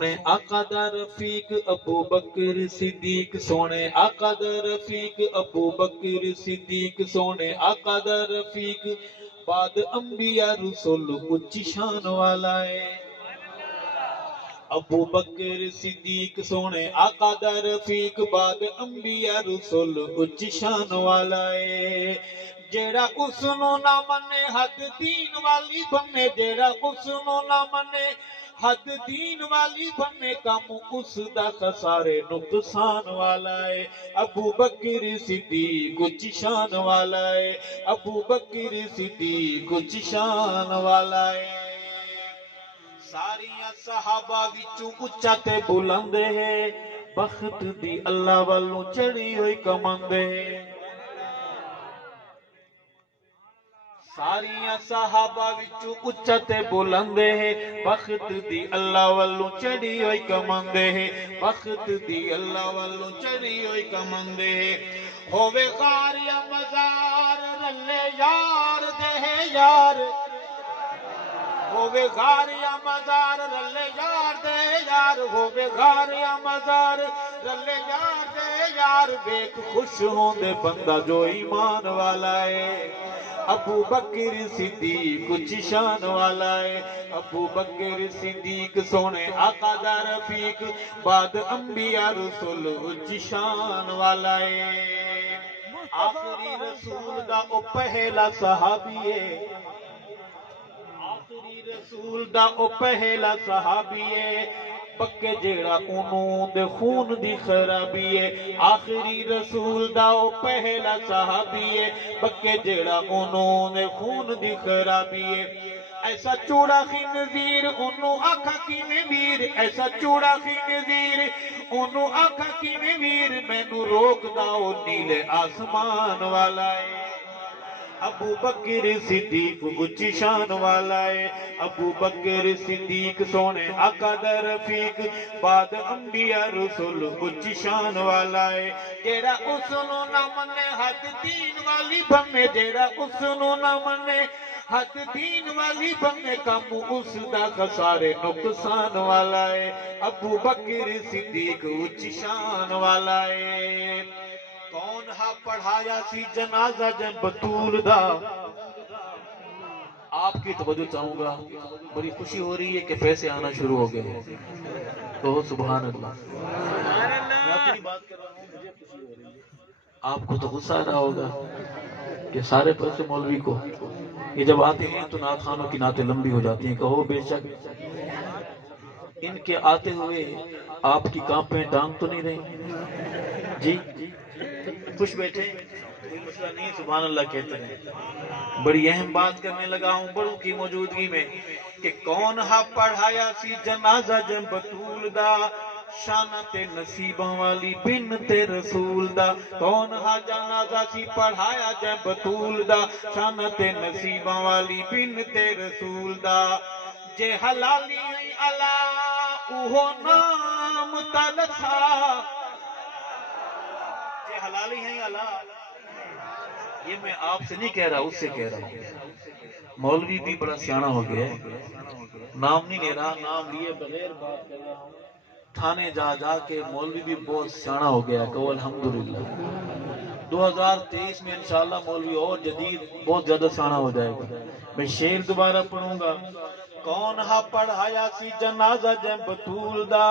سونے آقا دا رفیق ابو بکر صدیق سونے آقا دا رفیق ابو بکر صدیق سونے آقا دا رفیق بعد انبیاء رسول اچھی شان والا ہے ابو بکر صدیق سونے آقا دا رفیق بعد انبیاء رسول اچھی شان والا ہے جیڑا اس نو نہ منے حد دین والی بنے جیڑا اس نو نہ منے حد دین والی بنے کم اس دا خسارے نقصان والا ہے ابو بکر صدیق اچھی شان والا ہے ابو بکر صدیق اچھی شان والا ہے ساریاں صحابہ وچوں اچا تے بلند ہے بخت دی اللہ والوں چڑھی ہوئی کمند ہے ساریاں صحابہ وچوں اچا تے بلند ہے بخت دی اللہ والوں چڑھی ہوئی کمند ہے بخت دی اللہ والوں چڑھی ہوئی کمند ہے ہووے غار یا مزار رلے یار دے یار ہووے غار یا مزار رلے یار دے یار ہووے غار یا مزار رلے یار دے یار بیک خوش ہوں دے بندہ جو ایمان والا ہے ابو بکر صدیق اچھی شان والا ہے ابو بکر صدیق سونے آقا دا رفیق بعد انبیاء رسول اچھی شان والا ہے آخری رسول دا او پہلا صحابی ہے آخری رسول دا او پہلا صحابی ہے پکے جیڑا انہوں دے خون دی خرابی ہے آخری رسول دا او پہلا صحابی ہے پکے جیڑا انہوں دے خون دی خرابی ہے ایسا چوڑا خنزیر انہوں آکھا کی میں ویر ایسا چوڑا خنزیر انہوں آکھا کی میں ویر میں نو روک داؤ نیلے آسمان والا ہے ابو بکر صدیق اچھی شان والا ہے ابو بکر صدیق سونے آقا دا رفیق بعد انبیاء رسول اچھی شان والا ہے جیڑا اس نو نہ منے حد دین والی بنے جیڑا اس نو نہ منے حد دین والی بنے کم اس دا خسارے نقصان والا ہے ابو بکر صدیق اچھی شان والا ہے کون ہا پڑھایا سی جنازہ جن بطول دا آپ کی توجہ چاہوں گا بڑی خوشی ہو رہی ہے کہ پیسے آنا شروع ہو گئے ہیں تو سبحان اللہ میں اپنی بات کر رہا ہوں مجھے خوشی ہو رہی ہے آپ کو تو غصہ آ رہا ہوگا کہ سارے پیسے مولوی کو یہ جب آتے ہیں تو نعت خانوں کی نعتیں لمبی ہو جاتی ہیں کہو بے شک ان کے آتے ہوئے آپ کی کانپیں ڈانگ تو نہیں رہی جی خوش بیٹھے کوئی مسئلہ نہیں سبحان اللہ کہتے ہیں بڑی اہم بات کرنے لگا ہوں بڑوں کی موجودگی میں کہ کون ہا پڑھایا سی جنازہ جن بطول دا شانت نصیباں والی بنت رسول دا کون ہا جنازہ سی پڑھایا جن بطول دا شانت نصیباں والی بنت رسول دا جے حلالی اللہ اوہو نام تلسا حلالی ہیں اللہ یہ میں آپ سے نہیں کہہ رہا اس سے کہہ رہا ہوں مولوی بھی بڑا سیانا ہو گیا ہے نام نہیں لے رہا نام لیے بغیر بات کر رہا ہوں تھانے جا جا کے مولوی بھی بہت سیانا ہو گیا ہے کہو الحمدللہ 2023 میں انشاءاللہ مولوی اور جدید بہت زیادہ سیانا ہو جائے گا میں شعر دوبارہ پڑھوں گا کون ہا پڑھایا سی جنازہ جن بطول دا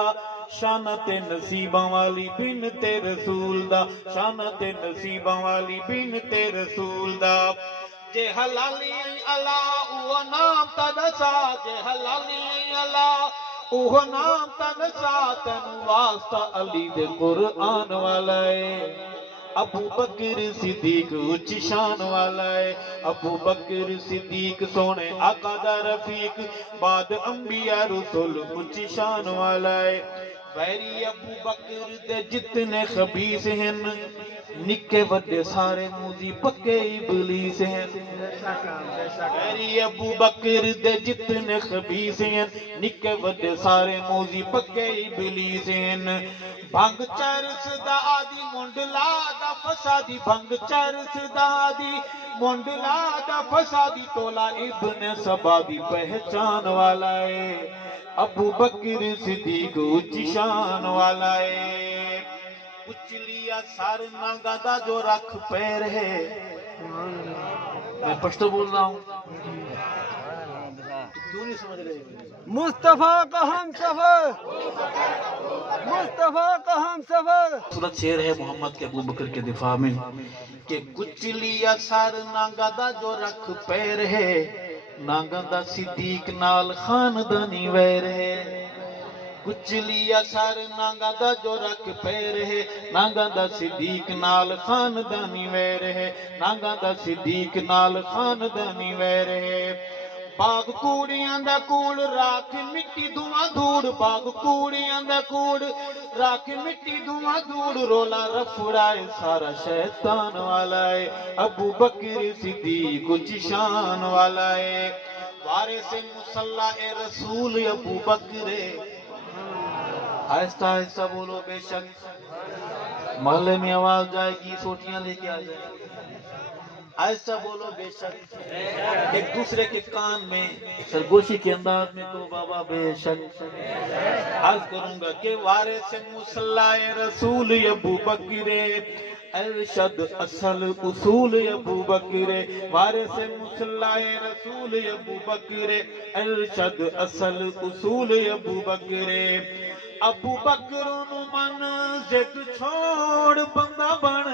شانت نصیباں والی بنت رسول دا شانت نصیباں والی بنت رسول دا جے حلالی اللہ اوہ نام تدسا جے حلالی اللہ اوہ نام تدسا تین واسطہ علی دے قرآن والا ہے ابو بکر صدیق اچھی شان والا ہے ابو بکر صدیق سونے آقا دا رفیق بعد انبیاء رسول اچھی شان والا ہے ویری ابو بکر دے جتنے خبیث ہیں نکے وڈے سارے موزی پکے ابلیس ہیں میری ابو بکر دے جتنے خبیث ہیں نکے وڈے سارے موزی پکے ابلیس ہیں بھنگ چرس دا آدی منڈلا دا فسادی بھنگ چرس دا آدی منڈلا دا فسادی تولا ابن سبا دی پہچان والا ہے ابو بکر صدیق اونچی شان والا ہے اچلیا سار نانگا دا جو رکھ پیر ہے میں پشتو بول رہا ہوں کیوں نہیں سمجھ رہے مصطفیٰ کا ہم سفر مصطفیٰ کا ہم سفر صورت شعر ہے محمد کے ابو بکر کے دفاع میں کہ کچلیا سار نانگا دا جو رکھ پیر ہے نانگا دا صدیق نال خاندانی ویر ہے کچلیا سار نانگا دا جو رکھ پیر ہے نانگا دا صدیق نال خاندانی ویر ہے نانگا دا صدیق نال خاندانی ویر ہے باغ کوڑیاں دا کوڑ راکھ مٹی دھواں دھوڑ باغ کوڑیاں دا کوڑ راکھ مٹی دھواں دھوڑ رولا رفڑائے سارا شیطان والا ہے ابو بکر صدیق اونچی شان والا ہے وارث مصلی رسول ابو بکر آہستہ آہستہ بولو بے شک محلے میں آواز جائے گی سوٹیاں لے کے آ جائے آہستہ بولو بے شک ایک دوسرے کے کان میں سرگوشی کے انداز میں تو بابا بے شک عرض کروں گا کہ وارث مصلی رسول ابو بکر ارشد اصل اصول ابو بکر وارث مصلی رسول ابو بکر ارشد اصل اصول ابو بکر ابو بکر نو من زد چھوڑ بندہ بن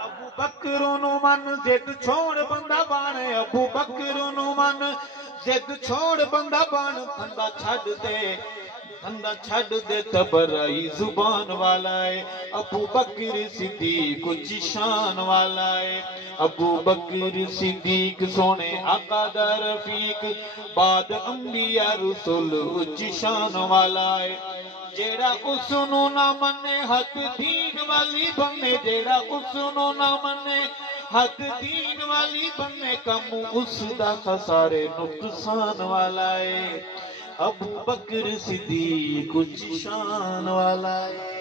ابو بکر نو من زد چھوڑ بندہ بن ابو بکر نو من زد چھوڑ بندہ بن بندہ چھڑ دے تبرائی زبان والا ہے ابو بکر صدیق اونچی شان والا ہے ابو بکر صدیق سونے آقا دا رفیق بعد انبیاء رسول اونچی شان والا ہے جیڑا اس نو نہ منے حد دین والی بنے جیڑا اس نو نہ منے حد دین والی بنے کم اس دا خسارے نقصان والا ہے ابو بکر صدیق اونچی شان والا ہے